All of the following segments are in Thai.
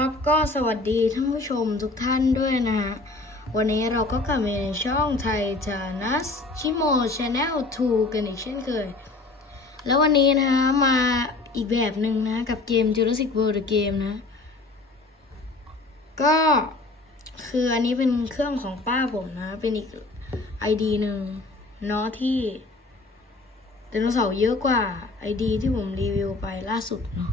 ครับก็สวัสดีท่านผู้ชมทุกท่านด้วยนะฮะ วันนี้เราก็กลับมาในช่องไทยจานัสชิโมชาแนล2กันอีกเช่นเคย แล้ววันนี้นะฮะ มาอีกแบบหนึ่งนะ กับเกม Jurassic World The Game นะ ก็คืออันนี้เป็นเครื่องของป้าผมนะ เป็นอีก ID หนึ่งเนาะที่ไดโนเสาร์เยอะกว่า ID ที่ผมรีวิวไปล่าสุดเนาะ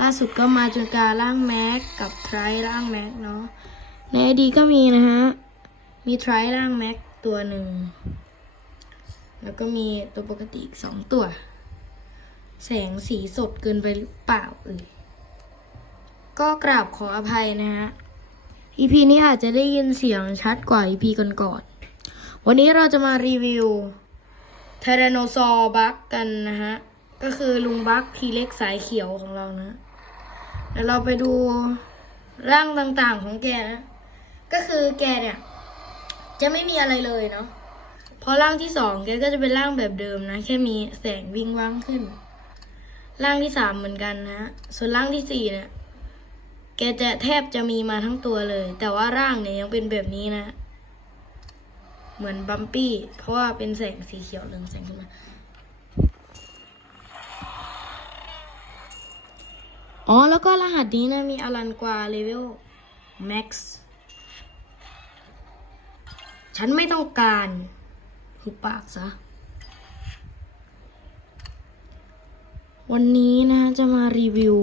ล่าสุดก็มาจนการร่างแม็กกับไทรร่างแม็กเนาะในอดีก็มีนะฮะ มีไทรร่างแม็กตัวหนึ่ง แล้วก็มีตัวปกติอีกสองตัว แสงสีสดเกินไปหรือเปล่าเอ่ยก็กราบขออภัยนะฮะ EP นี้อาจจะได้ยินเสียงชัดกว่า EP ก่อนๆวันนี้เราจะมารีวิวไทแรโนซอร์บัคกันนะฮะ ก็คือลุงบัคทีเล็กสายเขียวของเรานะเดี๋ยวเราไปดูร่างต่างๆของแกนะ ก็คือแกเนี่ย จะไม่มีอะไรเลยเนาะพราะร่างที่สองแกก็จะเป็นร่างแบบเดิมนะ แค่มีแสงวิ่งว่างขึ้น ร่างที่สามเหมือนกันนะ ส่วนร่างที่สี่เนี่ย แกจะแทบจะมีมาทั้งตัวเลย แต่ว่าร่างเนี่ยยังเป็นแบบนี้นะ เหมือนบัมปี้ เพราะว่าเป็นแสงสีเขียวเรืองแสงขึ้นมา อ๋อ แล้วก็รหัสนี้นะมีอลันกวาเลเวลแม็กซ์ฉันไม่ต้องการหุบปากซะ วันนี้นะจะมารีวิว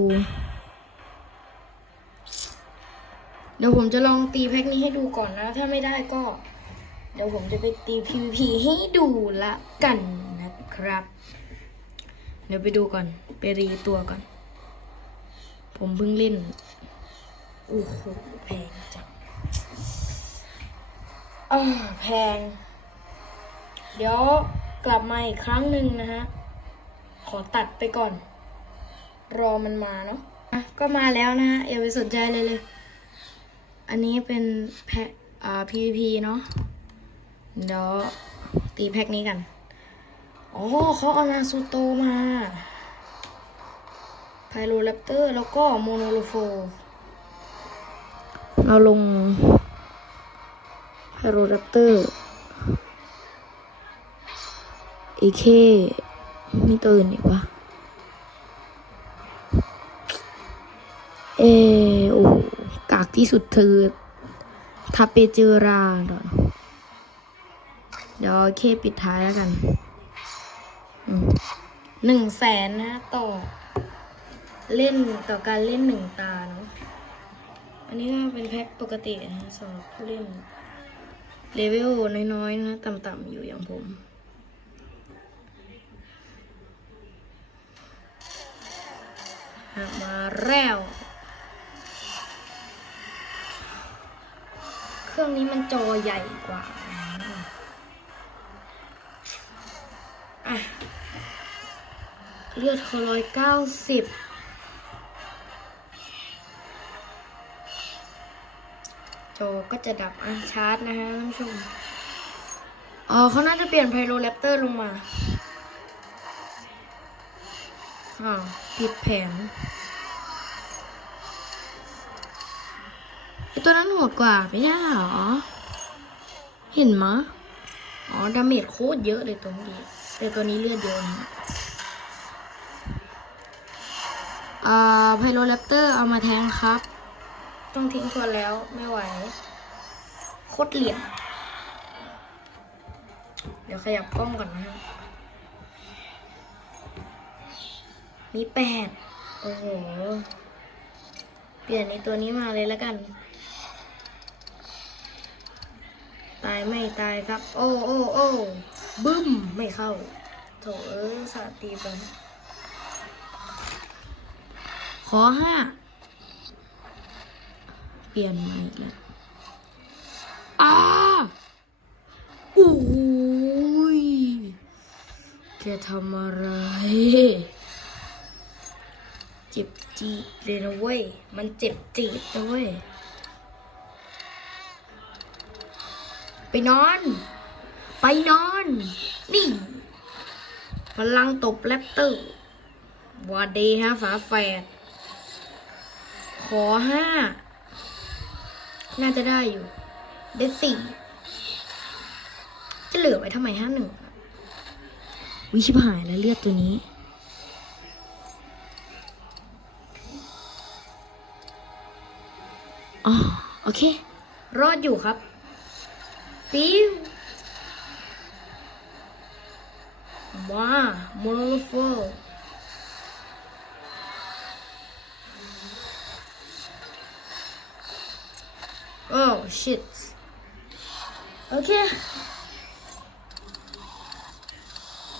เดี๋ยวผมจะลองตีแพ็คนี้ให้ดูก่อนนะ ถ้าไม่ได้ก็ เดี๋ยวผมจะไปตี PVP ให้ดูละกันนะครับ เดี๋ยวไปดูก่อน ไปรีตัวก่อน ผมเพิ่งเล่น โอ้โหแพงจังเออแพง เดี๋ยวกลับมาอีกครั้งหนึ่งนะฮะ ขอตัดไปก่อน รอมันมาเนาะอะก็มาแล้วนะฮะอย่าไปสนใจเลยเลย อันนี้เป็นแพ็คอ่า PVP เนาะเดี๋ยวตีแพ็คนี้กัน อ๋อเขาเอานาซูโตมา ไพโรแรปเตอร์ แล้วก็โมโนโลโฟ เราลงไพโรแรปเตอร์เอเคมีตัวอื่นอีกปะเออโอ้โหกากที่สุดคือทาเปเจอราเดี๋ยวเดี๋ยวเคปิดท้ายแล้วกันอืมหนึ่งแสนนะต่อ เล่นต่อการเล่นหนึ่งตาเนาะ อันนี้ก็เป็นแพ็คปกตินะสำหรับผู้เล่นเลเวลน้อยๆนะต่ำๆอยู่อย่างผมมาแล้ว เครื่องนี้มันจอใหญ่กว่าอะเลือดเขาร้อยเก้าสิบ จอก็จะดับอะชาร์จนะฮะท่านผู้ชมอ๋อเขาน่าจะเปลี่ยนไพโรแรปเตอร์ลงมาอ่าวผิดแผนไอตัวนั้นโหดกว่าไม่ใช่เหรอ เห็นมะอ๋อ ดาเมจโคตรเยอะเลยตัวนี้ แต่ตัวนี้เลือดเยอะนะอ่าไพโรแรปเตอร์เอามาแทงครับ ต้องทิ้งทวนแล้วไม่ไหว โคตรเหลี่ยม เดี๋ยวขยับกล้องก่อนนะ มีแปดโอ้โห เปลี่ยนในตัวนี้มาเลยแล้วกัน ตายไม่ตายครับ โอ้โอ้โอ้บึ้ม ไม่เข้าโถเอ้ยสาตีไปขอห้า เปลี่ยนใหม่อีกแล้วอ้าโอ้ยแกทำอะไร เจ็บจีดเลยนะเว้ย มันเจ็บจีดนะเว้ย ไปนอน ไปนอน นี่ พลังตบแรปเตอร์วาเดฮะฝาแฝดขขอห้า น่าจะได้อยู่ ได้สี่จะเหลือไว้ทำไมห้าหนึ่งวิชิบหายแล้วเลือดตัวนี้ อ๋อ โอเค รอดอยู่ครับ ปิ้วมาโมโนโฟ โอ้ shit โอเค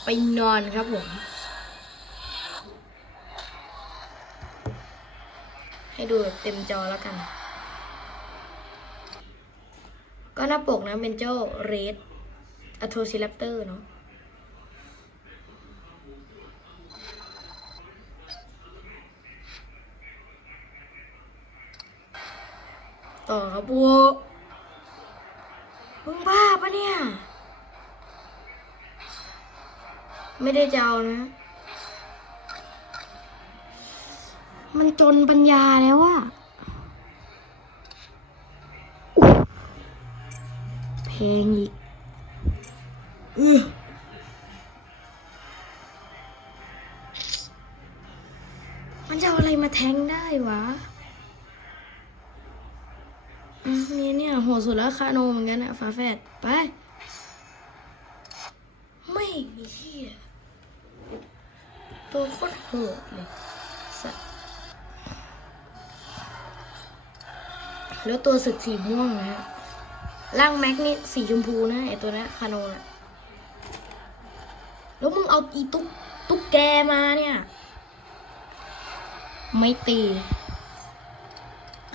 ไปนอนครับผม ให้ดูเต็มจอแล้วกัน ก็หน้าปกนะเป็นเจ้าเรดอะโทซิ r ปเตอร์เนาะ ต่อครับบัวมึงบ้าปะเนี่ย ไม่ได้จะเอานะ มันจนปัญญาแล้วอะเพลงอีกเออมันจะเอาอะไรมาแทงได้วะ นี่ยเนี่ยโหสุดแล้วคาโนเหมือนกันอะฝาแฝดไป ไม่มีเที่ยตัวโคตรโหดเลยสัตว์แล้วตัวสึกสีม่วงนะฮะร่างแม็กนี่สีชมพูนะไอตัวนี้คาโนน่ะแล้วมึงเอาอีตุ๊กตุ๊กแกมาเนี่ย ไม่ตี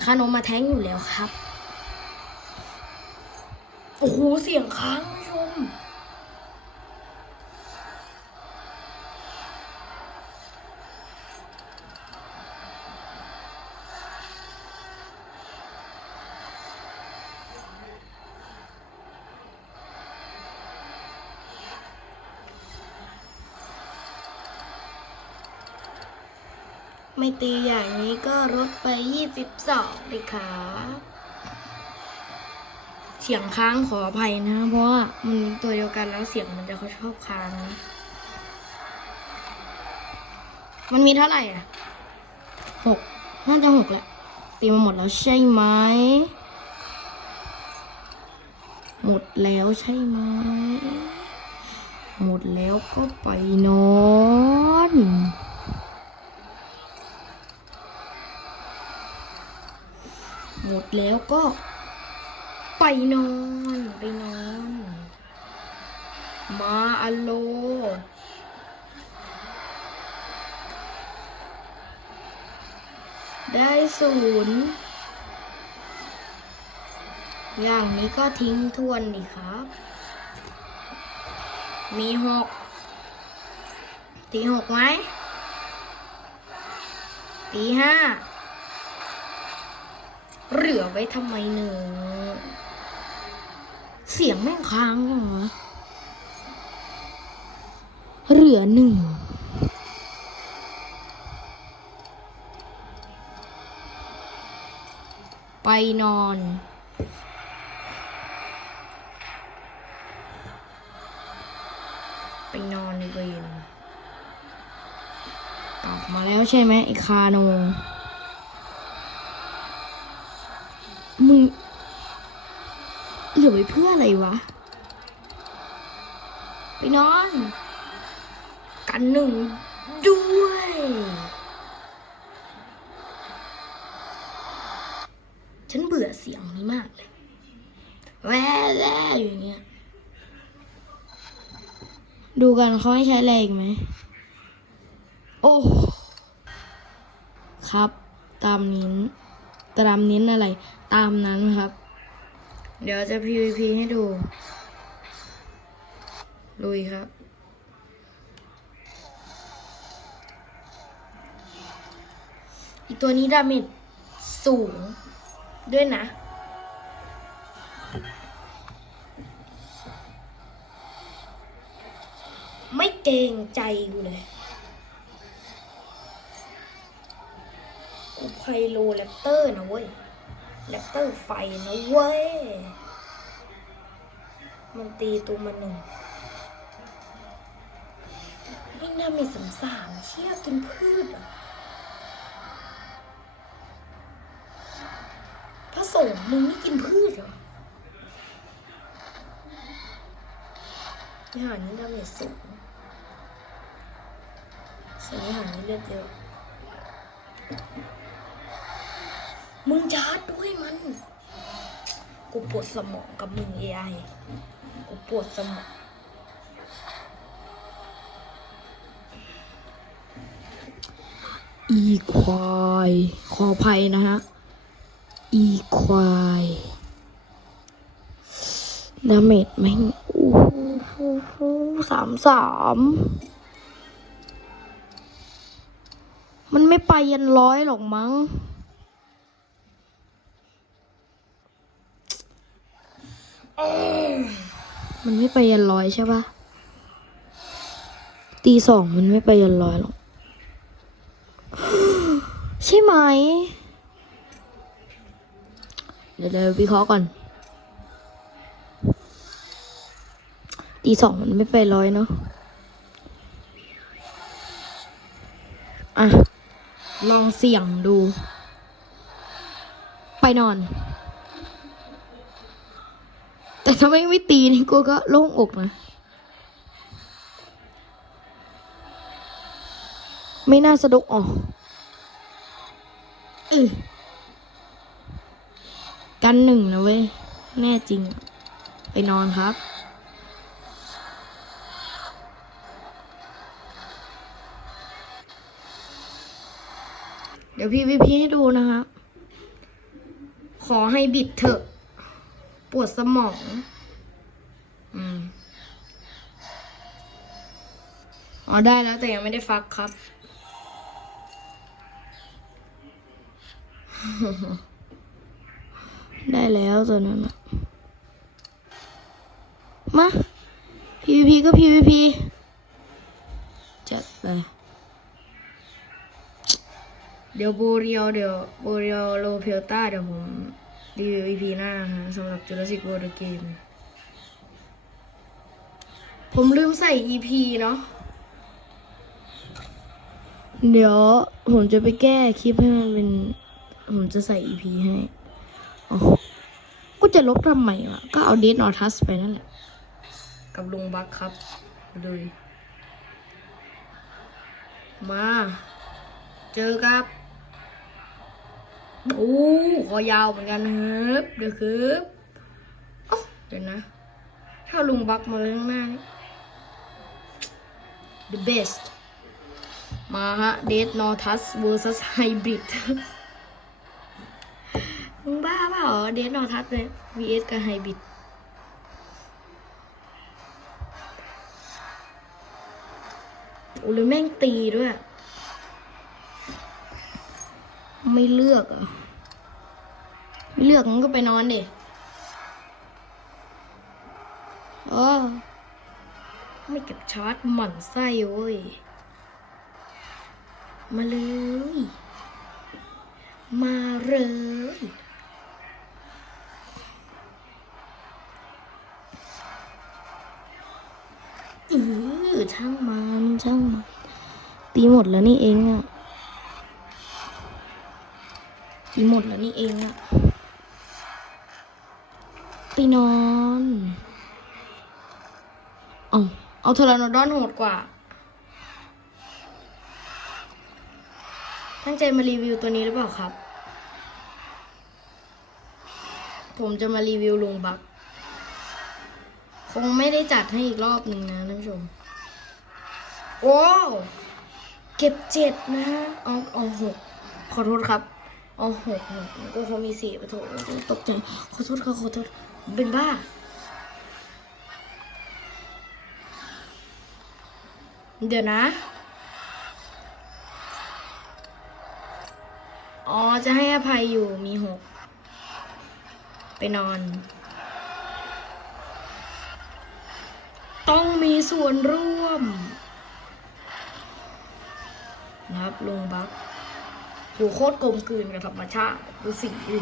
คาโนมาแท้งอยู่แล้วครับ อ้โห เสียงค้างคุณผู้ชม ไม่ตีอย่างนี้ก็ลดไปยี่สิบสองเลยค่ะ เสียงค้างขออภัยนะเพราะว่ามันตัวเดียวกันแล้วเสียงมันจะเขาชอบค้างนะมันมีเท่าไหร่อะหกน่าจะหกแหละตีมาหมดแล้วใช่ไหมหมดแล้วใช่ไหมหมดแล้วก็ไปนอนหมดแล้วก็ นอน ไปนอน มาอโล ได้ศูนย์อย่างนี้ก็ทิ้งทวนดิครับ มีหกตีหกไหมตีห้าเหลือไว้ทำไมหนึ่ง เสียงแม่งค้างเหรอเหลือหนึ่งไปนอน ไปนอนในเวรกลับมาแล้วใช่ไหมไอคาโนมึง เหลือไว้เพื่ออะไรวะ ไปนอน กันหนึ่งด้วย ฉันเบื่อเสียงนี้มากเลย แว่แว่อยู่อย่างเงี้ย ดูกันเขาให้ใช้อะไรอีกไหม โอ้ ครับ ตามนิ้น ตามนิ้นอะไร ตามนั้นครับ เดี๋ยวจะ PVP ให้ดู ลุยครับ อีตัวนี้ดาเมจสูง ด้วยนะ ไม่เกรงใจกูเลย กูไพโลแรปเตอร์นะเว้ย แรปเตอร์ไฟนะเว้ย มันตีตัวมันหนึ่งไม่น่ามีสามสามเชี่ยกินพืชอะพระสงฆ์มึงไม่กินพืชเหรออาหารนี้ดาเมจสูงส่วนอาหารนี้เลือดเยอะ มึงชาร์จด้วยมัน กูปวดสมองกับมึง AI กูปวดสมองอีควายขออภัยนะฮะ อีควายดาเมจแม่งอู้หูสามสามมันไม่ไปยันร้อยหรอกมั้ง มันไม่ไปยันร้อยใช่ปะตีสองมันไม่ไปยันร้อยหรอก ใช่ไหม เดี๋ยวเดี๋ยววิเคราะห์ก่อน ตีสองมันไม่ไปร้อยเนาะ อะ ลองเสี่ยงดู ไปนอน แต่ถ้าไม่ไม่ตีนี่กูก็โล่งอกนะ ไม่น่าสะดุกอ๋อออกันหนึ่งนะเว้ย แน่จริง ไปนอนครับเดี๋ยวพี่วิพีให้ดูนะคะ ขอให้บิดเถอะ ปวดสมอง อืมอ๋อได้แล้วแต่ยังไม่ได้ฟักครับ ได้แล้วตัวนั้นอะมา PVP ก็ PVP จัดไป เดี๋ยวโบเรียว เดี๋ยวโบเรียวโลเพลต้าเดี๋ยวผม รีวิว EP หน้านะสำหรับ Jurassic World Game ผมลืมใส่ EP เนาะเดี๋ยวผมจะไปแก้คลิปให้มันเป็น ผมจะใส่ EP ให้อ๋อก็จะลบทำไมวะก็เอาเดทนอทัสไปนั่นแหละ กับลุงบักครับเลยมา เจอกับ โอ้คอยาวเหมือนกันครับเดี๋ยวครับเอ้าเดี๋ยวนะ ถ้าลุงบักมาเลยข้างหน้านี่ the best มาฮะ Death Nortus vs Hybrid มึงบ้าเปล่า Death Nortus เลย vs กับ Hybrid โอ้เลยแม่งตีด้วย ไม่เลือกเหรอะไม่เลือกงั้นก็ไปนอนดิเออไม่เก็บชาร์จหมั่นไส้เว้ย มาเลย มาเลยเออช่างมันช่างมันตีหมดแล้วนี่เองอะ ตีหมดแล้วนี่เองอะไปนอนเอาเอาเทอร์โนดอนโหดกว่า ตั้งใจมารีวิวตัวนี้หรือเปล่าครับ ผมจะมารีวิวลงบัก คงไม่ได้จัดให้อีกรอบหนึ่งนะท่านผู้ชม โอ้ เก็บเจ็ดนะฮะเอาเอาหกขอโทษครับ เอหกหกก็เขามีสี่ประโถตกใจขอโทษครับขอโทษเป็นบ้าเดี๋ยวนะ อ๋อ จะให้อภัยอยู่มีหก ไปนอน ต้องมีส่วนร่วมนะครับลุงบัก โหโคตรกลมกลืนกับธรรมชาติดูสีดิ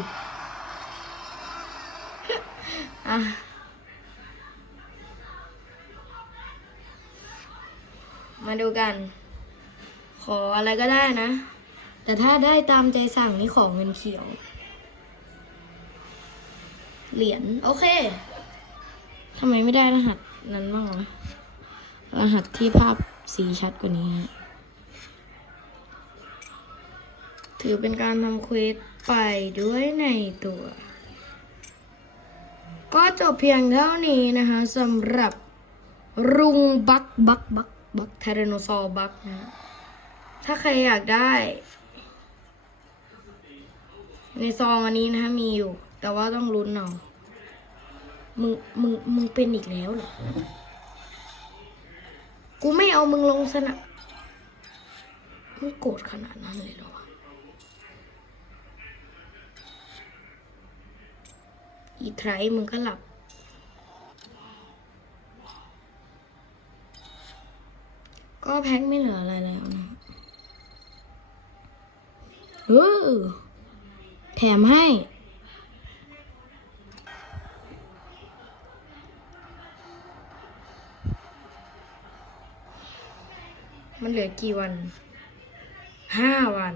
อะมาดูกัน ขออะไรก็ได้นะ แต่ถ้าได้ตามใจสั่งนี่ขอเงินเขียว เหรียญโอเคทำไมไม่ได้รหัสนั้นบ้างวะรหัสที่ภาพสีชัดกว่านี้ฮะ ถือเป็นการทำเควสไปด้วยในตัว ก็จบเพียงเท่านี้นะคะสำหรับรุงบักบักบักบักเทเรโนซอร์บักนะถ้าใครอยากได้ ในซองอันนี้นะคะมีอยู่ แต่ว่าต้องลุ้นเอามึงมึงมึงเป็นอีกแล้วเหรอ กูไม่เอามึงลงสนะมึงโกรธขนาดนั้นเลยเหรอ อีไทรมึงก็หลับ ก็แพ็คไม่เหลืออะไรแล้วนะเออแถมให้มันเหลือกี่วัน ห้าวัน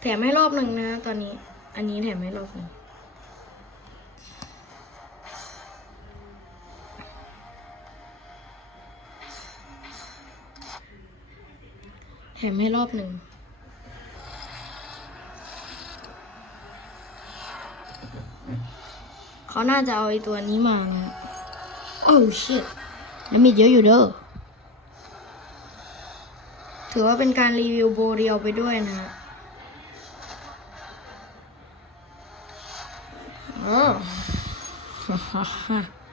แถมให้รอบหนึ่งนะตอนนี้ อันนี้แถมให้รอบหนึ่งแถมให้รอบหนึ่ง เขาน่าจะเอาไอตัวนี้มานะโอ้ชิตแล้วมีเยอะอยู่เด้อ ถือว่าเป็นการรีวิวโบเรียวไปด้วยนะ ฮะโอ้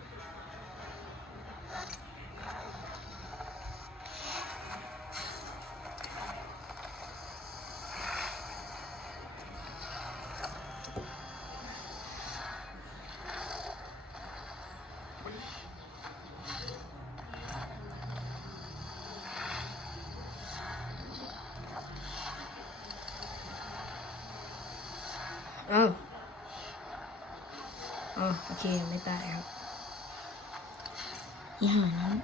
อ๋อโอเคไม่ตายครับอีหานั้น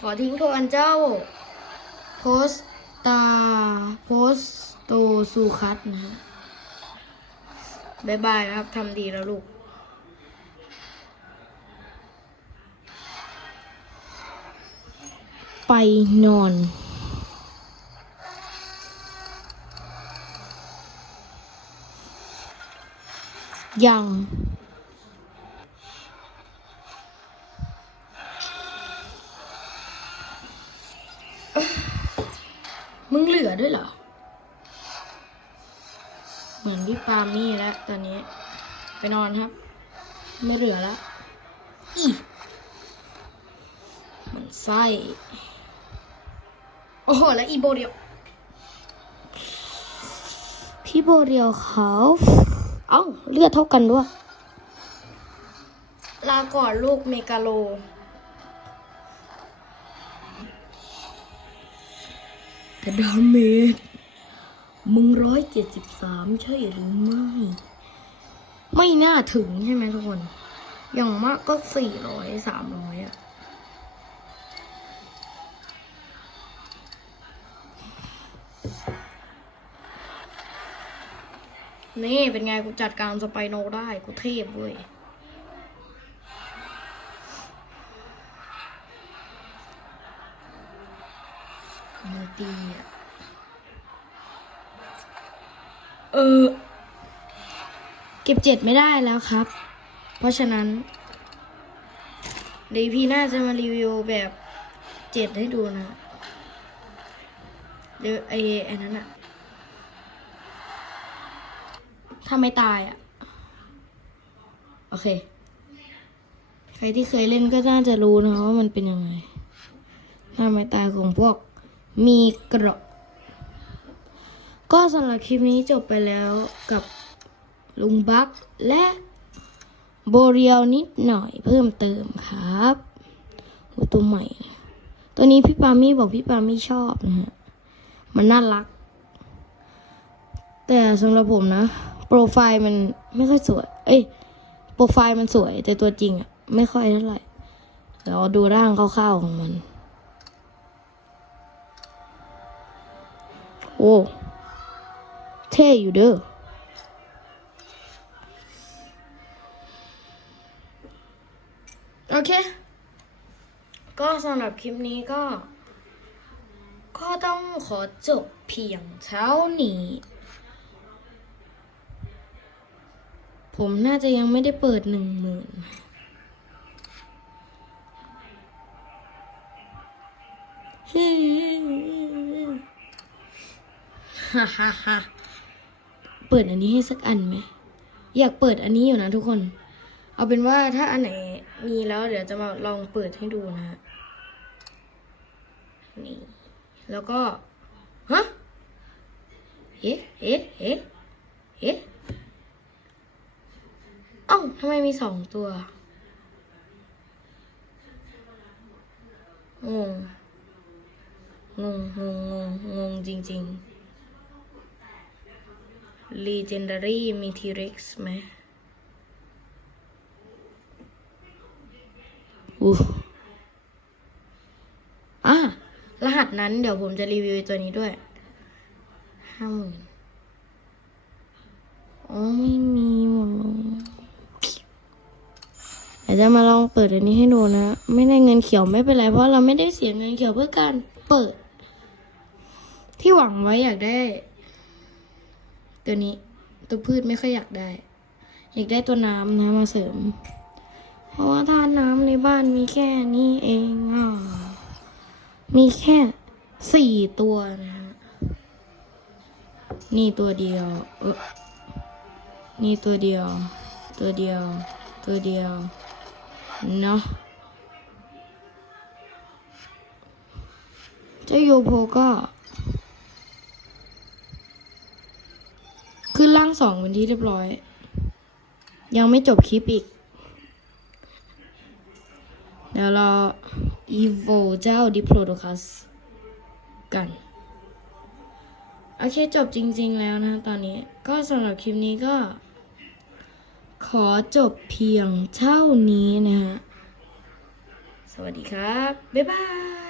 ขอทิ้งทวนเจ้า โพสตา โพสโตซูคัตนะฮะบายบายครับทำดีแล้วลูกไปนอน ยัง มึงเหลือด้วยเหรอ เหมือนพี่ปาล์มนี่แล้วตอนนี้ ไปนอนครับ ไม่เหลือแล้ว อีมันไส้โอ้โห แล้วอีโบเรียว พี่โบเรียวเขา เอ้าเลือดเท่ากันด้วย ลาก่อนลูกเมกาโล แต่ดาเมจมึงร้อยเจ็ดสิบสามใช่หรือไม่ ไม่น่าถึงใช่ไหมทุกคน อย่างมากก็สี่ร้อยสามร้อย นี่เป็นไงกูจัดการสไปโนได้กูเทพเว้ยมันตีอะเออ เก็บเจ็ดไม่ได้แล้วครับ เพราะฉะนั้นเดี๋ยวพี่น่าจะมารีวิวแบบเจ็ดให้ดูนะเดี๋ยวไอ้ไอ้นั้นอะ ถ้าไม่ตายอะ โอเค ใครที่เคยเล่นก็น่าจะรู้นะว่ามันเป็นยังไง ถ้าไม่ตายของพวกมีกระก็สำหรับคลิปนี้จบไปแล้วกับลุงบักและโบเรียวนิดหน่อยเพิ่มเติมครับตัวใหม่ ตัวนี้พี่ปามี่บอกพี่ปามี่ชอบนะฮะ มันน่ารัก แต่สำหรับผมนะ โปรไฟล์มันไม่ค่อยสวย เอ้ย โปรไฟล์มันสวย แต่ตัวจริงอะไม่ค่อยเท่าไหร่เราดูร่างคร่าวๆของมัน โอ้ เท่อยู่เด้อ โอเค ก็สำหรับคลิปนี้ก็ ก็ต้องขอจบเพียงเท่านี้ ผมน่าจะยังไม่ได้เปิดหนึ่งหมื่นฮ่าฮ่าฮ่าเปิดอันนี้ให้สักอันไหม อยากเปิดอันนี้อยู่นะทุกคน เอาเป็นว่าถ้าอันไหนมีแล้วเดี๋ยวจะมาลองเปิดให้ดูนะนี่ แล้วก็ ฮะ เอ๊ะ เอ๊ะ เอ๊ะ เอ๊ะ อ้าทำไมมีสองตัวงงงงงงงงงงจริงๆ Legendary มี T-Rex ไหมอู้อะรหัสนั้นเดี๋ยวผมจะรีวิวตัวนี้ด้วยห้าหมื่นอ๋อไม่มีหมดเลยเดี๋ยวจะมาลองเปิดอันนี้ให้ดูนะ ไม่ได้เงินเขียวไม่เป็นไร เพราะเราไม่ได้เสียเงินเขียวเพื่อการเปิด ที่หวังไว้อยากได้ ตัวนี้ ตัวพืชไม่ค่อยอยากได้ อยากได้ตัวน้ำนะมาเสริม เพราะว่าธาน้ำในบ้านมีแค่นี้เองอะมีแค่สี่ตัวนะฮะนี่ตัวเดียว เออนี่ตัวเดียว ตัวเดียว ตัวเดียว เนาะเจ้าโยโพก็ขึ้นล่างสองเป็นที่เรียบร้อย ยังไม่จบคลิปอีก เดี๋ยวเราอีโวเจ้าดิโพโดคัสกัน โอเคจบจริงๆแล้วนะตอนนี้ก็สำหรับคลิปนี้ก็ ขอจบเพียงเท่านี้นะฮะ สวัสดีครับ บ๊ายบาย